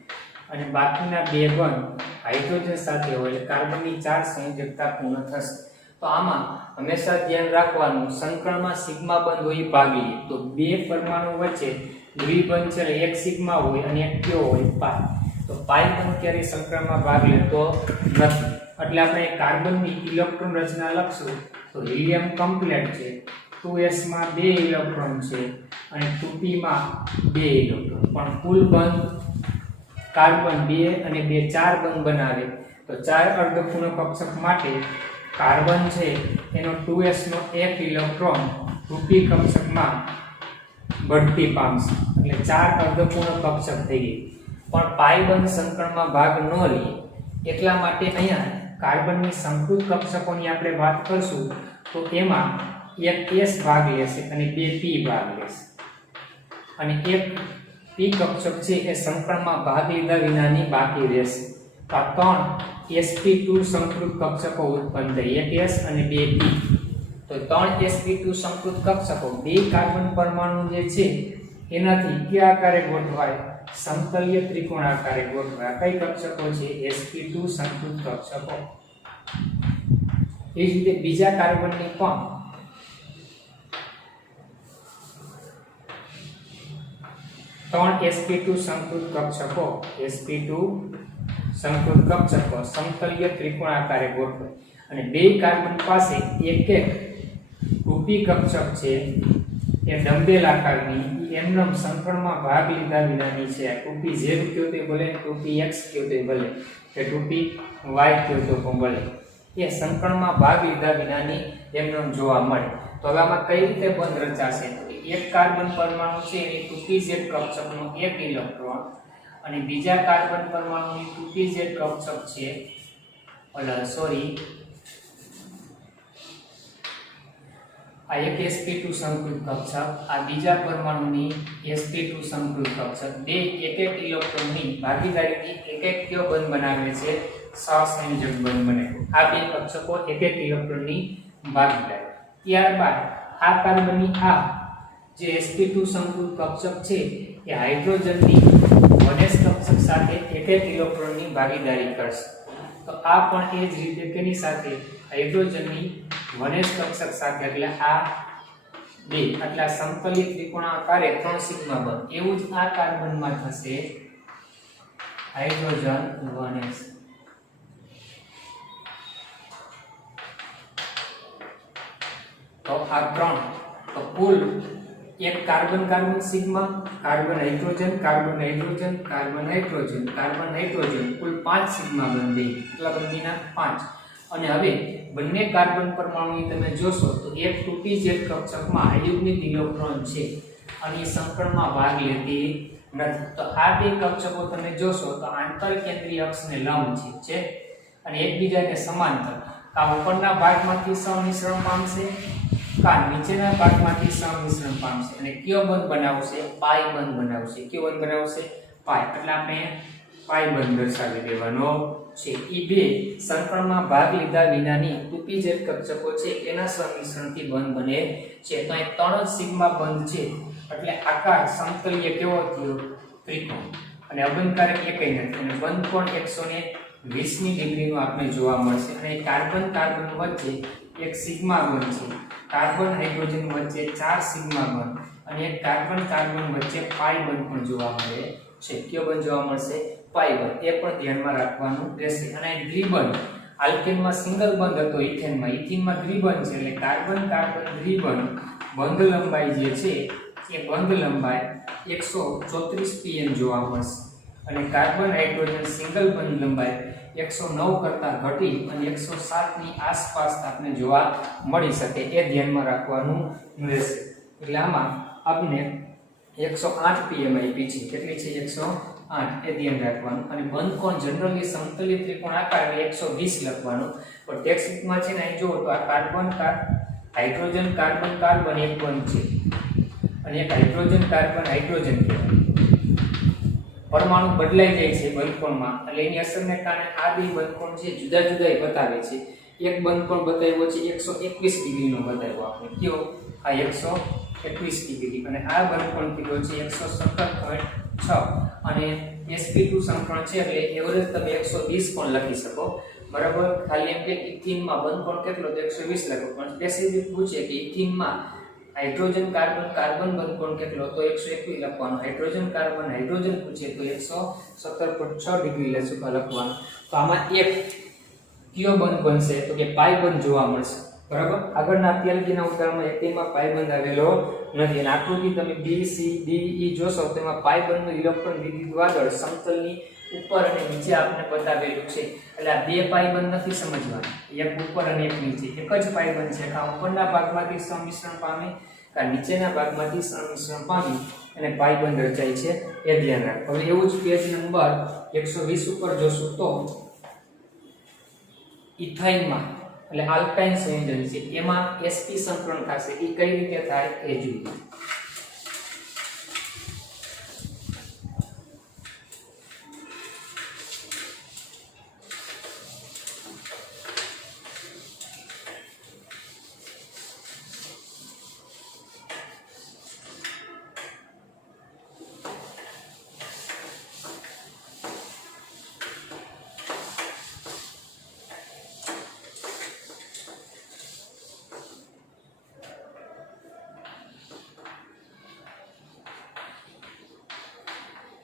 અને બાકીના બે બંધ હાઇડ્રોજન સાથે હોય એટલે કાર્બનની 4 સંયોજકતા પૂર્ણ થશે. તો આમાં હંમેશા ધ્યાન રાખવાનું સંકરણમાં સિગ્મા બંધ હોય ભાગ લઈએ તો બે પરમાણુ વચ્ચે દ્વિબંધ છે એટલે એક સિગ્મા હોય અને એક કયો હોય પાઈ. તો પાઈ બંધ ક્યારે સંકરણમાં ભાગ લેતો નથી, એટલે આપણે કાર્બનની ઇલેક્ટ્રોન રચના લખશું તો હિલિયમ કમ્પ્લેટ છે, 2s માં 2 ઇલેક્ટ્રોન છે અને 2p માં 2 ઇલેક્ટ્રોન, પણ કુલ બંધ કાર્બન 2 અને 2 4 બંધ બનાવે. તો 4 અર્ધપૂર્ણ કક્ષક માટે કાર્બન છે એનો 2s નો 1 ઇલેક્ટ્રોન 2p કક્ષકમાં બઢતી પામશે એટલે 4 અર્ધપૂર્ણ કક્ષક થઈ ગઈ. પણ પાઈ બંધ સંકરણમાં ભાગ ન લે એટલા માટે અહીંયા કાર્બનની સંકૃત કક્ષકોની આપણે વાત કરશું તો એમાં એક s ભાગ લેશે અને 2 p ભાગ લેશે અને એક પી કક્ષક છે એ સંકળમાં ભાગ લીધા વિનાની બાકી રહેશે. તો આ 3 sp2 સંકૃત કક્ષકો ઉત્પન્ન થાય, એક s અને બે p. તો 3 sp2 સંકૃત કક્ષકો બે કાર્બન પરમાણુ જે છે એનાથી કયા આકારે ગોઠવાય? સમતલીય ત્રિકોણ આકારે ગોઠવાય. કઈ કક્ષકો છે? sp2 સંકૃત કક્ષકો. એ જ રીતે બીજા કાર્બનની પણ 3 sp2 સંકૃત કક્ષકો, sp2 સંકૃત કક્ષકો સમતલીય ત્રિકોણ આકારે ગોઠવાય અને બે કાર્બન પાસે એક એક રૂપી કક્ષક છે એ ડંબેલ આકારની એમનેમ સંકળમાં ભાગ લીધા વિનાની છે. 2pz કયો તે ભલે, 2px કયો તે ભલે, કે 2py કયો તો પણ ભલે, એ સંકળમાં ભાગ લીધા વિનાની એમનેમ જોવા મળે. તો હવે આમાં કઈ રીતે બંધ રચાશે? તો એક કાર્બન પરમાણુ છે એની 2pz કક્ષકનો એક ઇલેક્ટ્રોન અને બીજા કાર્બન પરમાણુની 2pz કક્ષક છે આ એક sp2 સંકૃત કક્ષક, આ બીજા પરમાણુની sp2 સંકૃત કક્ષક, બે એક એક ઇલેક્ટ્રોનની ભાગીદારીથી એક એક કયો બંધ બનાવે છે? સહસંયોજક બંધ બને. આ બે કક્ષકો એક એક ઇલેક્ટ્રોનની ભાગીદારી. ત્યારબાદ આ કાર્બનની આ જે sp2 સંકૃત કક્ષક છે એ હાઇડ્રોજનની 1s કક્ષક સાથે એક એક ઇલેક્ટ્રોનની ભાગીદારી કરશે. તો આ પણ એ જ રીતે કેની સાથે? હાઇડ્રોજનની 1s કક્ષક સાથે. એટલે આ બે એટલે સમતલીય ત્રિકોણાકારે 3 સિગ્મા બંધ. એવું જ આ કાર્બનમાં થશે હાઇડ્રોજન 1s. તો આ 3 તો કુલ એક carbon carbon sigma, carbon hydrogen, carbon hydrogen, carbon hydrogen, carbon hydrogen, કુલ 5 સિગ્મા બંધ. એટલા બંધીના 5. અને હવે બંને કાર્બન પરમાણુની તમે જોશો તો એક 2pz કક્ષકમાં આયુગ્મિક ઇલેક્ટ્રોન છે અને એ સંકળમાં ભાગ લેતી નથી. તો આ બે કક્ષકો તમે જોશો તો આંતરકેન્દ્રીય અક્ષને લંબ છે અને એકબીજાને સમાંતર. આ ઉપરના ભાગમાંથી સમિશ્રણ પામશે, કા નીચેના ભાગમાંથી સમિશ્રણ પામશે અને કયો બંધ બનાવશે? પાઈ બંધ બનાવશે. કયો બંધ બનાવશે? પાઈ. એટલે આપણે પાઈ બંધ દર્શાવી દેવાનો છે. એ બે સંકળમાં ભાગ લીધા વિનાની 2pz કક્ષકો છે એના સમિશ્રણથી બંધ બને છે. તો અહીં 3 સિગ્મા બંધ છે એટલે આકાર સમતલીય કેવો થયો? ત્રિકોણ. અને અબંધકારક એકય નથી અને બંધ કોણ 120 ડિગ્રીનો આપણે જોવા મળશે. અને કાર્બન કાર્બન વચ્ચે એક સિગ્મા બંધ છે, કાર્બન હાઇડ્રોજન વચ્ચે 4 સિગ્મા બંધ અને એક કાર્બન કાર્બન વચ્ચે પાઈ બંધ પણ જોવા મળે છે. કયો બંધ જોવા મળશે? પાઈ બંધ. એ પણ ધ્યાનમાં રાખવાનું રહેશે. અને દ્વિબંધ, આલ્કેનમાં સિંગલ બંધ હતો, ઇથેનમાં દ્વિબંધ છે એટલે કાર્બન કાર્બન દ્વિબંધ બંધ લંબાઈ જે છે એ બંધ લંબાઈ 134 pm જોવા મળશે અને કાર્બન હાઇડ્રોજન સિંગલ બંધ લંબાઈ 109 કરતા ઘટી અને 107 ની આસપાસ આપણે જોવા મળી શકે. એ ધ્યાનમાં રાખવાનું રહેશે. એટલે આમાં આપણે 108 pm આપી છે. કેટલી છે? 108. એ ધ્યાન રાખવાનું. અને બંધ કોણ જનરલી સમતલીય ત્રિકોણ આકાર એટલે 120 લખવાનું. પણ ટેક્સ્ટમાં છે ને અહીં જો તો આ કાર્બન હાઇડ્રોજન કાર્બન કાર્બન એક બંધ છે અને એક હાઇડ્રોજન કાર્બન હાઇડ્રોજન કહેવાય. પરમાણુ બદલાઈ જાય છે બંધકોણમાં એટલે એની અસરને કારણે આ બે બંધકોણ છે જુદા જુદા બતાવે છે. એક બંધકોણ બતાવ્યો છે 121 ડિગ્રીનો બતાવ્યો આપણે. કયો? આ 121 ડિગ્રી. અને આ બંધકોણ કીધો છે 117.6 અને sp2 સંકરણ છે એટલે એવરેજ તમે 120 પણ લખી શકો. બરાબર. ખાલી એમ કે ઇથિનમાં બંધકોણ કેટલો? તો 120 લખો. પણ સ્પેસિફિક પૂછે કે ઇથિનમાં હાઇડ્રોજન કાર્બન કાર્બન બંધકોણ કેટલો? તો 121 લખવાનો. હાઇડ્રોજન કાર્બન હાઇડ્રોજન પૂછે તો 117.6 ડિગ્રી લખવાનું. તો આમાં એક કયો બંધ બનશે? તો કે પાઈ બંધ જોવા મળશે. બરાબર. આગળના અત્યારના ઉદાહરણમાં એકમાં પાઈ બંધ આવેલો નથી. અને આકૃતિ તમે B C D E જોશો તેમાં પાઈ બંધનું ઇલેક્ટ્રોન વિદ્યુત વાદળ સમતલની ઉપર અને નીચે આપણે બતાવેલું છે. એટલે આ બે પાઈ બંધ નથી સમજવાનું. એક ઉપર અને એક નીચે. એક જ પાઈ બંધ છે. આ ઉપરના ભાગમાંથી સમિશ્રણ પામે, કા નીચેના ભાગમાંથી સમિશ્રણ પામી અને પાઈ બંધ રચાય છે. એ ધ્યાન રાખો. હવે એવું જ પેજ નંબર 120 ઉપર જોશું તો ઇથાઇનમાં એટલે આલ્કાઇન સંયોજન છે એમાં sp સંકરણ થશે. એ કઈ રીતે થાય એ જોઈએ.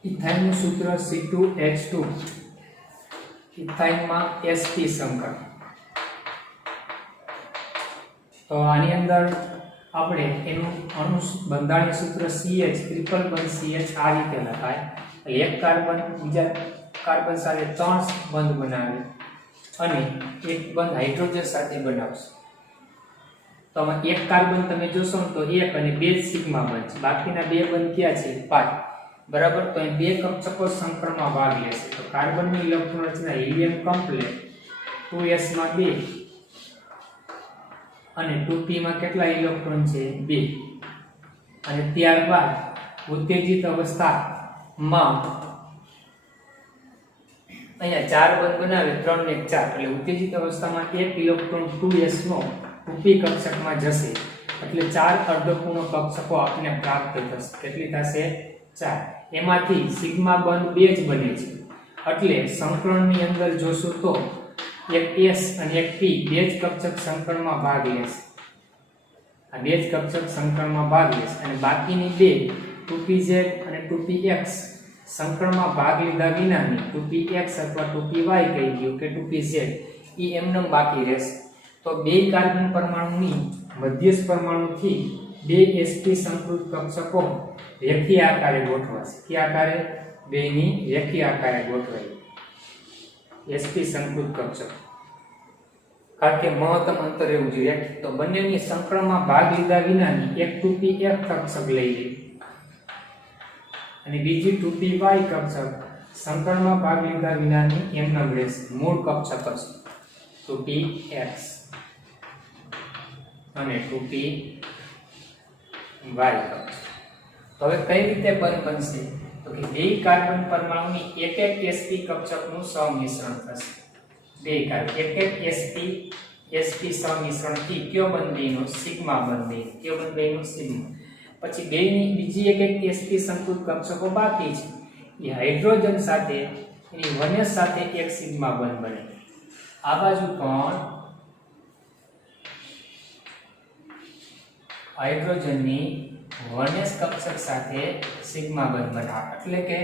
ઇથાઇનનું સૂત્ર C2H2 ઇથાઇનમાં sp સંકર. તો આની અંદર આપણે એનું અણુ બંધારણીય સૂત્ર CH ટ્રિપલ બંધ CH આ રીતે લખાય. એટલે એક કાર્બન બીજા કાર્બન સાથે 3 બંધ બનાવે અને એક બંધ હાઇડ્રોજન સાથે બનાવશે. તો આમાં એક કાર્બન તમે જોશો તો એક અને બે સિગ્મા બંધ છે, બાકીના બે બંધ ક્યાં છે? પાઈ. બરાબર. તો અહીં બે કક્ષકો સંકરમાં ભાગ લેશે. તો કાર્બનની ઇલેક્ટ્રોન રચના હિલિયમ કમ્પ્લેટ 2s માં 2 અને 2p માં કેટલા ઇલેક્ટ્રોન છે? 2. અને ત્યારબાદ ઉત્તેજિત અવસ્થામાં અહીંયા 4 બંધ બનાવે 3 ને 4 એટલે ઉત્તેજિત અવસ્થામાં 1 ઇલેક્ટ્રોન 2s નો 2p કક્ષકમાં જશે એટલે 4 અર્ધપૂર્ણ કક્ષકો આપણને પ્રાપ્ત થશે. કેટલી થશે? 4. એમાંથી સિગ્મા બંધ 2 જ બને છે એટલે સંકલનની અંદર જોશું તો એક s અને એક p બે જ કક્ષક સંકલનમાં ભાગ લેશે. આ બે જ કક્ષક સંકલનમાં ભાગ લેશે અને બાકીની બે 2pz અને 2px સંકલનમાં ભાગ લીધા વિનાની 2px અથવા 2py કહી દો કે 2pz એ એમને બાકી રહેશે. તો બે કાર્બન પરમાણુની મધ્યસ્થ પરમાણુથી બે sp સંકૃત કક્ષકો રેખીય આકારે ગોઠવાશે. કે આકારે? બેની રેખીય આકારે ગોઠવાય sp સંકૃત કક્ષક. કારણ કે મહત્તમ અંતર રહેવું જોઈએ. તો બંનેની સંકળનમાં ભાગ લીધા વિનાની એક 2pf કક્ષક લઈ લે અને બીજી 2py કક્ષક સંકળનમાં ભાગ લીધા વિનાની એમના રહેશે. મૂળ કક્ષક હશે 2px અને 2py કક્ષક. તો હવે કઈ રીતે બનશે? તો કે બે કાર્બન પરમાણુની એક એક sp કક્ષકનું સમિશ્રણ થશે. બે કાર્બન એક એક sp સમિશ્રણથી કયો બંધ બન્યો? સિગ્મા બંધ બન્યો. કયો બંધ બન્યો? સિગ્મા. પછી બેની બીજી એક એક sp સંકૃત કક્ષકો બાકી છે એ હાઇડ્રોજન સાથે એની 1s સાથે એક સિગ્મા બંધ બને. આ બાજુ પણ હાઇડ્રોજનની 1s કક્ષક સાથે સિગ્મા બંધ બનાવે. એટલે કે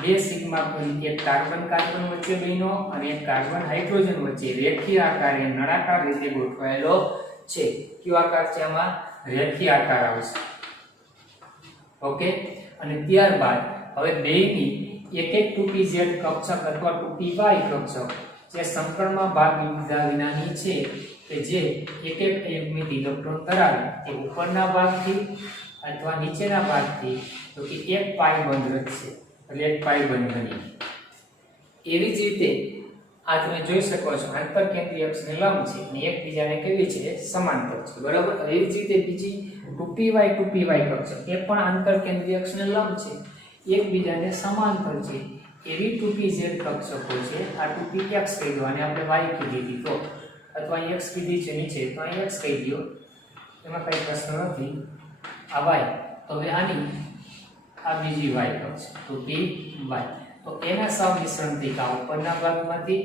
બે સિગ્મા બંધ એક કાર્બન કાર્બન વચ્ચે બન્યો અને એક કાર્બન હાઇડ્રોજન વચ્ચે રેખીય આકારે નળાકાર રીતે ગોઠવાયેલો છે. કયો આકાર છે આમાં? રેખીય આકાર આવશે. ઓકે. અને ત્યારબાદ હવે બેની એક એક 2pz કક્ષક અથવા 2py કક્ષક જે સંકળમાં ભાગ લીધા વિનાની છે કે જે એક એક યુગ્મિત ઇલેક્ટ્રોન ધરાવે તે ઉપરના ભાગથી અથવા નીચેના ભાગથી તો કે એક પાઈ બંધ રચશે એટલે એક પાઈ બંધ બની. એવી જ રીતે આ તમે જોઈ શકો છો આંતરકેન્દ્રીય અક્ષને લંબ છે અને એકબીજાને કેવી છે? સમાંતર છે. બરાબર. એવી જ રીતે બીજી 2py કક્ષક એ પણ આંતરકેન્દ્રીય અક્ષને લંબ છે, એકબીજાને સમાંતર છે. એવી 2pz કક્ષકો છે. આ 2px કહી દો અને આપણે y કીધી હતી તો અથવા x કીધી છે નીચે તો અહીં x કહી દો, એમાં કઈ પ્રશ્ન નથી. આ y તો હવે આની આ બીજી y કક્ષ 2py તો એના સમિશ્રણથી કા ઉપરના ભાગમાંથી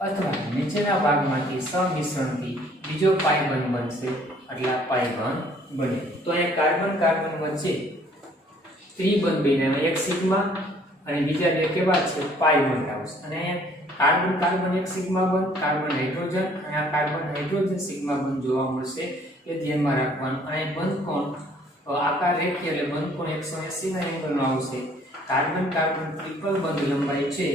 અથવા નીચેના ભાગમાંથી સમિશ્રણથી બીજો પાઈ બંધ બનશે એટલે આ પાઈ બંધ બને. તો અહીંયા કાર્બન કાર્બન વચ્ચે ત્રિબંધ બન્યા એક સિગ્મા અને બીજા બે કેવા છે? પાઈ બંધ આવશે. અને અહીંયા કાર્બન કાર્બન એક સિગ્મા બંધ, કાર્બન હાઇડ્રોજન અને આ કાર્બન હાઇડ્રોજન સિગ્મા બંધ જોવા મળશે એ ધ્યાનમાં રાખવાનું. અને બંધ કોણ આકાર રેખીય એટલે બંધ કોણ 180 ના એંગલનો આવશે. કાર્બન કાર્બન ટ્રિપલ બંધ લંબાઈ છે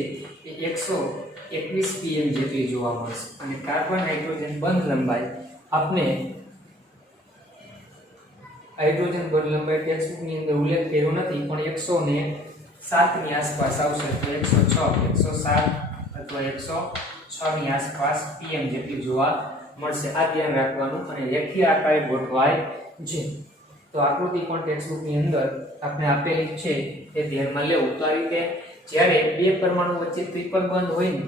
એ 121 pm જેટલી જોવા મળશે અને કાર્બન હાઇડ્રોજન બંધ લંબાઈ આપણે હાઇડ્રોજન બંધ લંબાઈ ટેક્સ્ટબુકની અંદર ઉલ્લેખ કર્યો નથી પણ 107 ની આસપાસ આવશે. તો 106 107 અથવા 106 ની આસપાસ pm જેટલી જોવા મળશે. આ ધ્યાન રાખવાનું અને રેખીય આકારે ગોઠવાય છે. તો આકૃતિ પણ ટેક્સ્ટબુકની અંદર આપણે આપેલી છે એ ધ્યાનમાં લેવું. તો આ રીતે જ્યારે બે પરમાણુ વચ્ચે ટ્રિપલ બંધ હોય ને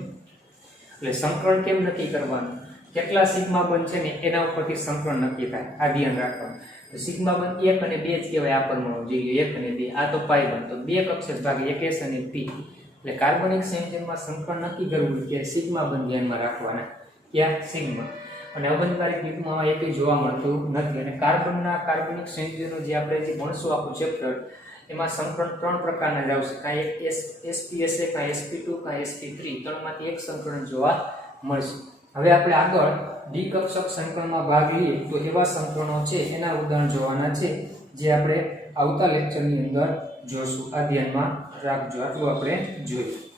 એટલે સંકલન કેમ નક્કી કરવાનું? કેટલા સિગ્મા બંધ છે ને એના ઉપરથી સંકલન નક્કી થાય. આ ધ્યાન રાખવાનું. તો સિગ્મા બંધ 1 અને 2 જ કહેવાય આ પરમાણુ જે 1 અને 2. આ તો પાઈ બંધ તો બે કક્ષક ભાગ 1s અને p. એટલે કાર્બનિક સંયોજનમાં સંકલન નક્કી કરવું કે સિગ્મા બંધ ધ્યાનમાં રાખવાના. ક્યાં? સિગ્મા. અને અબંધકારી યુગ્મમાં એ કંઈ જોવા મળતું નથી. અને કાર્બનના કાર્બનિક સંયોજનો જે આપણે જે ભણશું આખું ચેપ્ટર એમાં સંકરણ 3 પ્રકારના જ આવશે, કાં એક SPSA, કાં SP2, કાં SP3, ત્રણમાંથી એક સંકરણ જોવા મળશે. હવે આપણે આગળ ડી કક્ષક સંકરણમાં ભાગ લઈએ તો એવા સંકરણો છે એના ઉદાહરણ જોવાના છે, જે આપણે આવતા લેક્ચરની અંદર જોશું. આ ધ્યાનમાં રાખજો. આટલું આપણે જોયું.